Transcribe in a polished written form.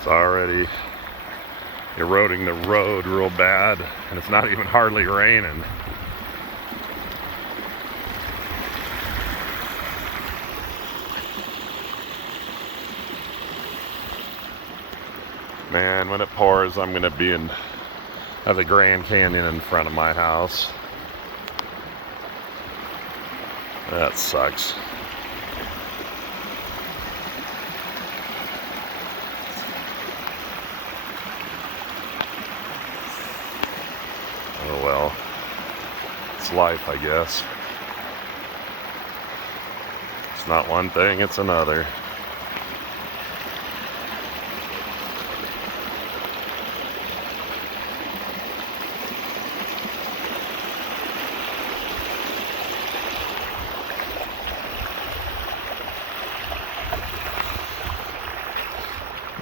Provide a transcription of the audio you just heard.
It's already eroding the road real bad, and it's not even hardly raining. Man, when it pours, I'm gonna be at the Grand Canyon in front of my house. That sucks. Oh well, it's life, I guess. It's not one thing, it's another.